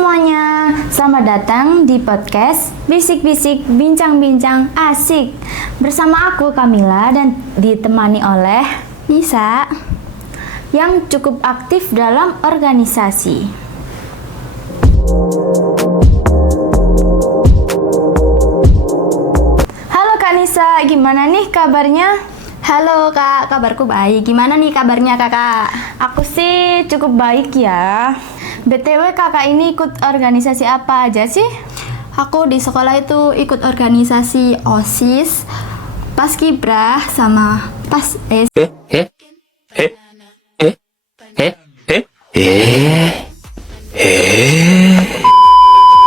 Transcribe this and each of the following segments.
semuanya, selamat datang di podcast Bisik-Bisik Bincang-Bincang Asik. Bersama aku Kamila dan ditemani oleh Nisa yang cukup aktif dalam organisasi. Halo Kak Nisa, gimana nih kabarnya? Halo Kak, kabarku baik. Gimana nih kabarnya Kakak? Aku sih cukup baik ya. BTW kakak ini ikut organisasi apa aja sih? Aku di sekolah itu ikut organisasi OSIS, Paskibrah, sama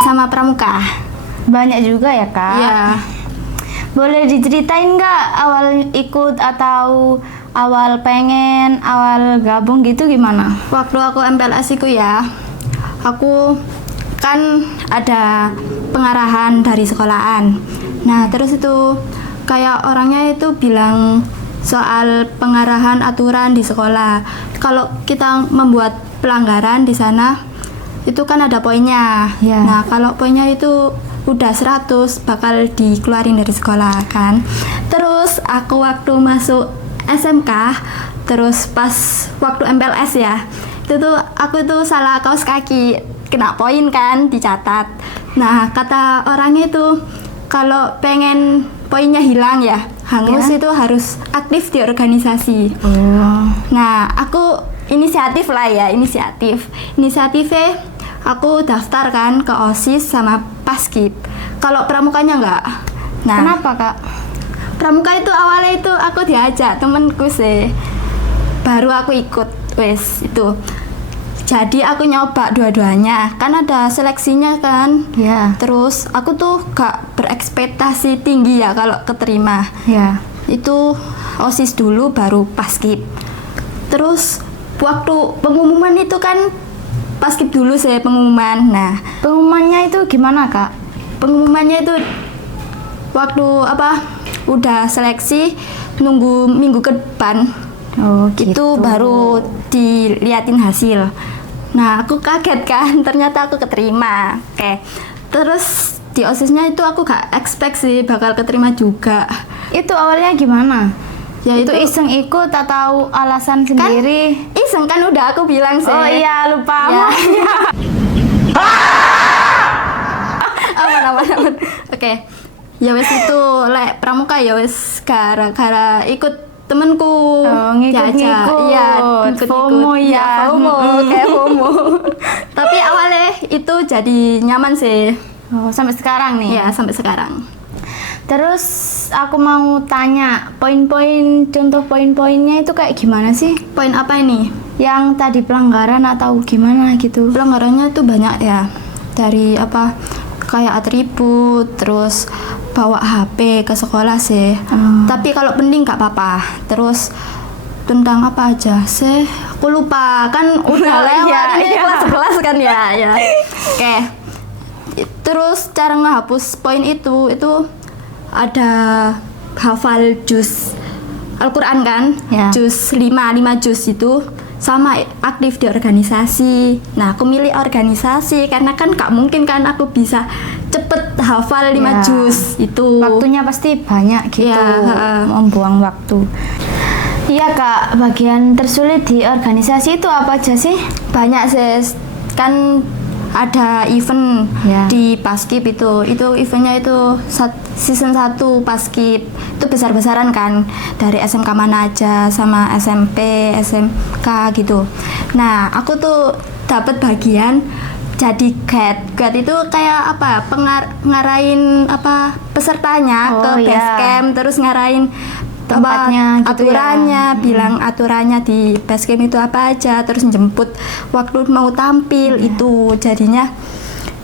sama Pramuka. Banyak juga ya kak? Iya. Boleh diceritain nggak awal ikut atau awal pengen, awal gabung gitu gimana? Waktu aku MPLS itu ya, aku kan ada pengarahan dari sekolahan. Nah, terus itu kayak orangnya itu bilang soal pengarahan aturan di sekolah. Kalau kita membuat pelanggaran di sana, itu kan ada poinnya. Ya. Nah, kalau poinnya itu udah 100 bakal dikeluarin dari sekolah kan. Terus aku waktu masuk SMK, terus pas waktu MPLS ya, itu tuh aku tuh salah kaos kaki, kena poin kan, dicatat. Nah, kata orangnya itu kalau pengen poinnya hilang ya, hangus Ya. itu harus aktif di organisasi. Oh. Nah, aku inisiatifnya aku daftar kan ke OSIS sama Paskib. Kalau pramukanya enggak. Nah, Kenapa kak? pramuka itu awalnya itu aku diajak temenku sih, baru aku ikut wes itu. Jadi aku nyoba dua-duanya, kan ada seleksinya kan. Ya. Terus aku tuh gak berekspektasi tinggi ya kalau keterima. Ya. Itu OSIS dulu baru Paskib. Terus waktu pengumuman itu kan Paskib dulu sih pengumuman. Nah, Pengumumannya itu gimana kak? pengumumannya itu waktu udah seleksi, nunggu minggu ke depan. Oh Itu baru diliatin hasil. Nah, aku kaget kan, ternyata aku keterima. Oke. Terus di OSISnya itu aku gak expect sih bakal keterima juga. Itu awalnya gimana? Ya Itu iseng ikut atau alasan sendiri? Iseng kan udah aku bilang sih. Oh iya, lupa. Ya. Maaf. aman. Oke. Ya wes itu lek pramuka ya wes gara-gara ikut temenku. Oh, ngikut-ngikut. Iya, ngikut-ngikut. FOMO ya. FOMO, kayak FOMO. Tapi awalnya itu jadi nyaman sih. Oh, sampai sekarang nih? Ya, sampai sekarang. Terus aku mau tanya, contoh poin-poinnya itu kayak gimana sih? Poin apa ini? Yang tadi pelanggaran atau gimana gitu? Pelanggarannya tuh banyak ya. Dari kayak atribut, terus bawa HP ke sekolah sih. Tapi kalau penting gak apa-apa. Terus tentang apa aja sih? Aku lupa, kan udah lewat ini kelas-kelas kan ya. Oke. Terus cara ngehapus poin itu ada hafal juz Al-Quran kan, Ya. juz 5 juz itu, sama aktif di organisasi. Nah, aku milih organisasi karena kan gak mungkin kan aku bisa cepet hafal 5 Ya. juz itu. Waktunya pasti banyak gitu, Ya, membuang waktu. Iya kak, bagian tersulit di organisasi itu apa aja sih? Banyak sih, kan ada event Ya. di Paskib itu eventnya itu season 1 Paskib itu besar-besaran kan, dari SMK mana aja sama SMP, SMK gitu. Nah, aku tuh dapat bagian jadi guide itu kayak ngarahin pesertanya Oh, ke ya. base camp, terus ngarahin Tempatnya gitu ya. aturannya, bilang aturannya di basecamp itu apa aja, terus jemput waktu mau tampil. Itu jadinya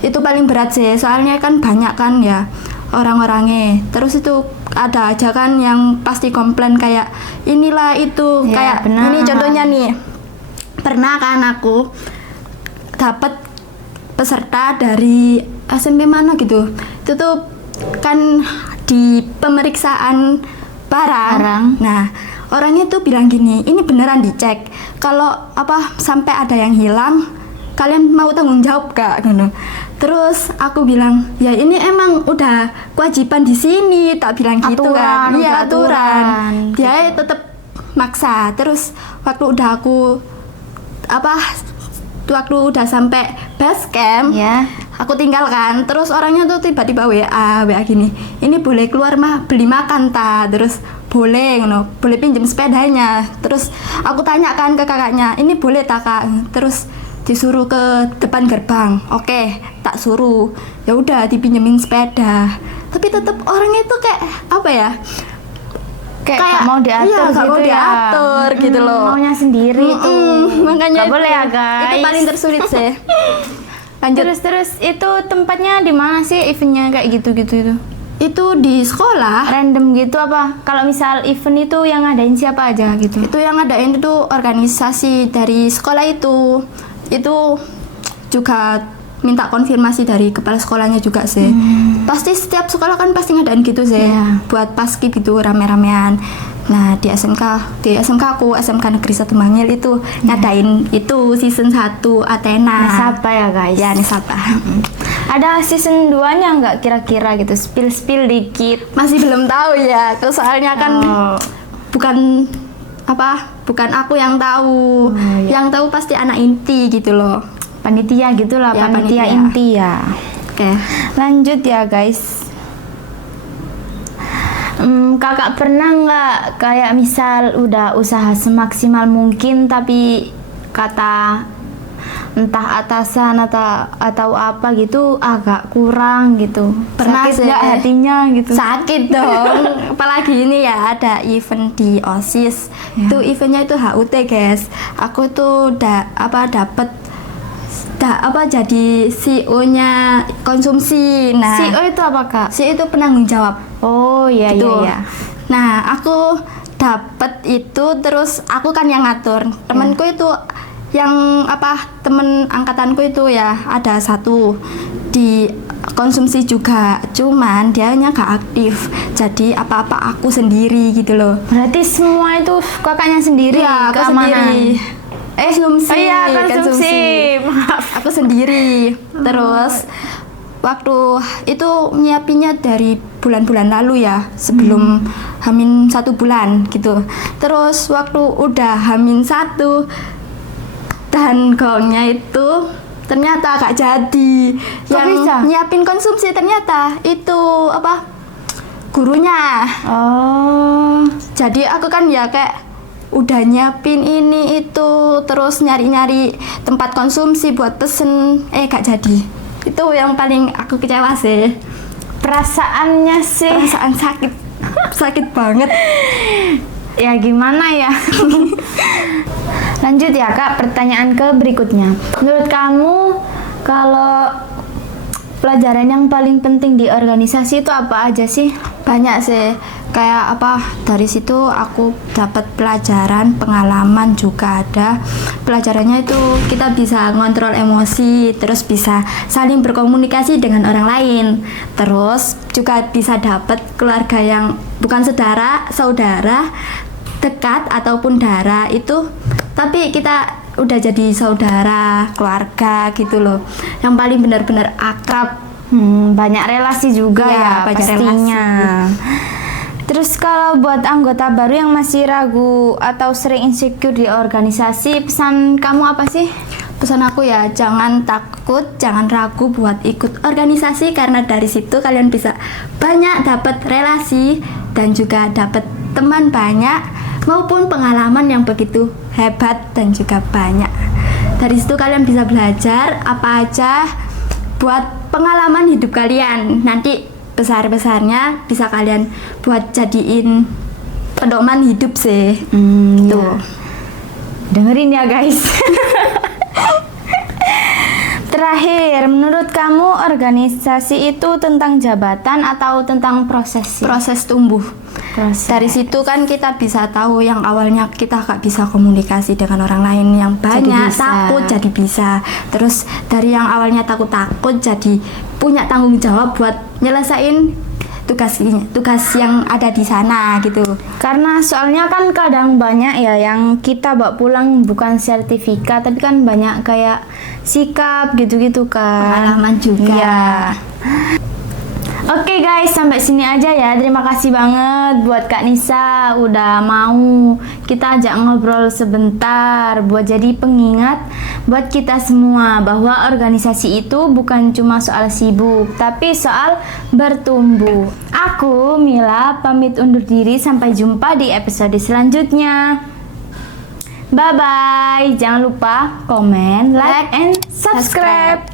itu paling berat sih, soalnya kan banyak kan ya orang-orangnya. Terus itu ada aja kan yang pasti komplain kayak inilah itu, Ya, kayak benar. ini contohnya nih, pernah kan aku dapat peserta dari SMP mana gitu, itu tuh kan di pemeriksaan barang. Nah, orangnya tuh bilang gini, ini beneran dicek. Kalau sampai ada yang hilang, kalian mau tanggung jawab gak ngono. Terus aku bilang, ya ini emang udah kewajiban di sini, tak bilang gitu kan. Aturan, Iya, udah aturan. aturan, Dia tetap maksa. Terus waktu udah sampai base camp, Ya. aku tinggalkan. Terus orangnya tuh tiba-tiba WA gini, ini boleh keluar beli makan ta? Terus boleh ngono, boleh pinjam sepedanya. Terus aku tanyakan ke kakaknya, ini boleh tak kak? Terus disuruh ke depan gerbang. Oke, tak suruh. Ya udah dipinjemin sepeda. Tapi tetap orangnya itu kayak apa ya? Kayak gak mau diatur iya, gak gitu mau ya. diatur gitu loh. Maunya sendiri tuh. Makanya Gak boleh ya guys. Itu paling tersulit sih. Lanjut. Terus itu tempatnya di mana sih eventnya kayak gitu-gitu itu? Itu di sekolah. Random gitu apa? Kalau misal event itu yang ngadain siapa aja gitu? Itu yang ngadain itu organisasi dari sekolah itu juga minta konfirmasi dari kepala sekolahnya juga sih. Pasti setiap sekolah kan pasti ngadain gitu sih. Iya. Buat paski gitu rame-ramean. Nah di SMK aku SMK Negeri 1 Mangil itu ngadain itu season 1 Athena. Nesapa ya guys? Ya Nesapa. Ada season 2-nya nggak kira-kira gitu? Spill dikit. Masih belum tahu ya. Soalnya kan Oh. bukan aku yang tahu. iya. Yang tahu pasti anak inti gitu loh. Panitia gitulah, Ya, panitia panitia. inti ya. Oke. Lanjut ya guys. Kakak pernah nggak kayak misal udah usaha semaksimal mungkin tapi kata entah atasan atau apa gitu agak kurang gitu. Pernah Sakit sih. nggak hatinya gitu? Sakit dong. Apalagi ini ya ada event di OSIS. Ya. Itu eventnya itu HUT guys. Aku tuh jadi CEO-nya konsumsi. Nah, CEO itu apa kak? CEO itu penanggung jawab. Oh iya Gitu. iya. Nah, aku dapat itu terus aku kan yang ngatur. Temanku itu yang temen angkatanku itu ya ada satu di konsumsi juga, cuman dianya gak aktif. Jadi apa-apa aku sendiri gitu loh. Berarti semua itu kakaknya sendiri Iya, aku keamanan. sendiri. Konsumsi. Oh iya, konsumsi. Maaf. Aku sendiri. Terus waktu itu nyiapinnya dari bulan-bulan lalu ya, sebelum Hamin 1 bulan gitu. Terus waktu udah Hamin 1 dan gongnya itu ternyata gak jadi. Kok Yang bisa? nyiapin konsumsi ternyata itu gurunya. Oh. Jadi aku kan ya kayak udah nyiapin ini itu terus nyari-nyari tempat konsumsi buat pesen gak jadi. Itu yang paling aku kecewa sih. Perasaannya sih Perasaan sakit banget. ya gimana ya. Lanjut ya kak, pertanyaan ke berikutnya. Menurut kamu kalau pelajaran yang paling penting di organisasi itu apa aja sih? Banyak sih, kayak dari situ aku dapat pelajaran, pengalaman juga ada. Pelajarannya itu kita bisa ngontrol emosi, terus bisa saling berkomunikasi dengan orang lain, terus juga bisa dapat keluarga yang bukan saudara dekat ataupun darah itu, tapi kita udah jadi saudara, keluarga gitu loh, yang paling benar-benar akrab. Banyak relasi juga Iya, ya banyak pastinya. Terus kalau buat anggota baru yang masih ragu atau sering insecure di organisasi, pesan kamu apa sih? Pesan aku ya, jangan takut, jangan ragu buat ikut organisasi, karena dari situ kalian bisa banyak dapat relasi dan juga dapat teman banyak maupun pengalaman yang begitu hebat dan juga banyak. Dari situ kalian bisa belajar apa aja buat pengalaman hidup kalian. Nanti besar-besarnya bisa kalian buat jadiin pedoman hidup sih. Iya. Tuh. Dengerin ya guys. Terakhir, menurut kamu organisasi itu tentang jabatan atau tentang proses sih? Proses tumbuh. Proses. Dari situ kan kita bisa tahu yang awalnya kita gak bisa komunikasi dengan orang lain yang Jadi banyak, bisa. takut jadi bisa. Terus dari yang awalnya takut jadi punya tanggung jawab buat nyelesain tugas yang ada di sana gitu. Karena soalnya kan kadang banyak ya yang kita bawa pulang bukan sertifikat, tapi kan banyak kayak sikap gitu-gitu kan. Pengalaman juga. Iya. Oke guys, sampai sini aja ya. Terima kasih banget buat Kak Nisa udah mau kita ajak ngobrol sebentar buat jadi pengingat buat kita semua bahwa organisasi itu bukan cuma soal sibuk, tapi soal bertumbuh. Aku Mila pamit undur diri, sampai jumpa di episode selanjutnya. Bye bye. Jangan lupa komen, like, and subscribe.